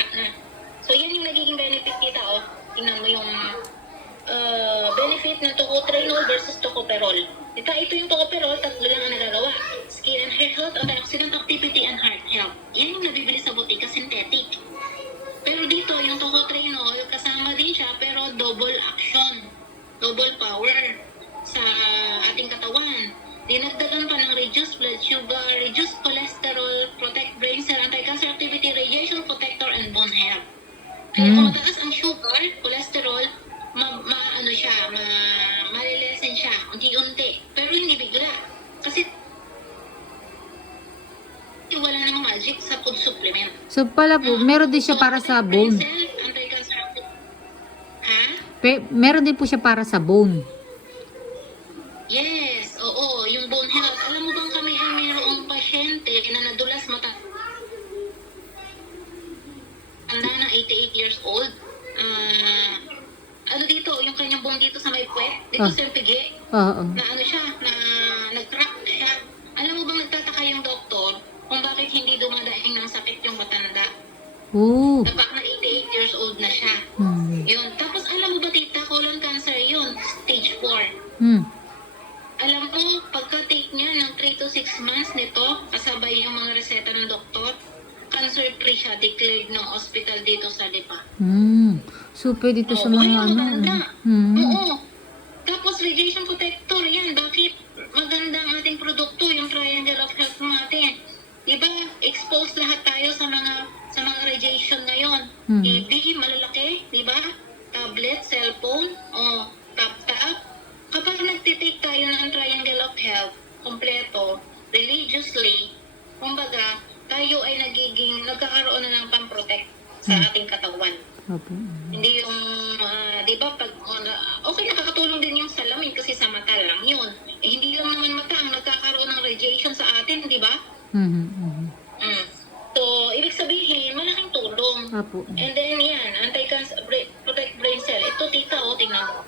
wala na. So, yan yung nagiging benefit kita, oh. Tingnan mo yung benefit ng tocotrienol versus tocopherol. Ito yung tocopherol, tatlo lang ang nagagawa. Skin and hair health, antioxidant activity, and heart health. Yan yung nabibili sa botika, synthetic. Pero dito, yung tocotrienol, kasama din siya, pero double action. Double power sa ating katawan. Dinagdagan pa ng reduced blood sugar, reduced cholesterol, protect brain cell, anti-cancer activity, radiation protector, and bone health. Kaya kung mataas ang sugar, cholesterol, malilesen siya, unti-unti. Pero hindi bigla. Kasi wala namang magic sa food supplement. So pala po, meron din siya para sa bone. Anti-cancer activity. Ha? Meron din po siya para sa bone. Yes, oo, yung bone health. Alam mo bang kami ay mayroong pasyente na nadulas tanda na 88 years old. Ano dito, yung kanyang bone dito sa may puwet, dito sa pigi, Oo. na ano siya, na nag-crack siya. Alam mo bang nagtataka yung doktor kung bakit hindi dumadaing ng sakit yung matanda? Oo. Dapat na 88 years old na siya. Yun. Tapos alam mo ba tita, colon cancer yun, stage 4. Alam mo, pagka-take niya ng 3 to 6 months nito, kasabay yung mga reseta ng doktor, cancer-free siya, declared ng hospital dito sa Lipa. So, pwede ito sa Oo, mga ay, ano. maganda. Oo. Tapos, radiation protector, yan. Bakit maganda ang ating produkto, yung Triangle of Health natin? Diba, exposed lahat tayo sa mga radiation ngayon. TV, malalaki, diba? Tablet, cellphone, o laptop. Kapag nagtitake tayo ng Triangle of Health, kompleto, religiously, kumbaga, tayo ay nagkakaroon na ng pang-protect sa ating katawan. Opo. Hindi yung, di ba, okay, nakakatulong din yung salamin kasi sa mata lang yun. Hindi lang naman mata ang nagkakaroon ng radiation sa atin, di ba? So, ibig sabihin, malaking tulong. Opo. And then yan, anti-cancer, protect brain cell. Ito, tita, tingnan mo.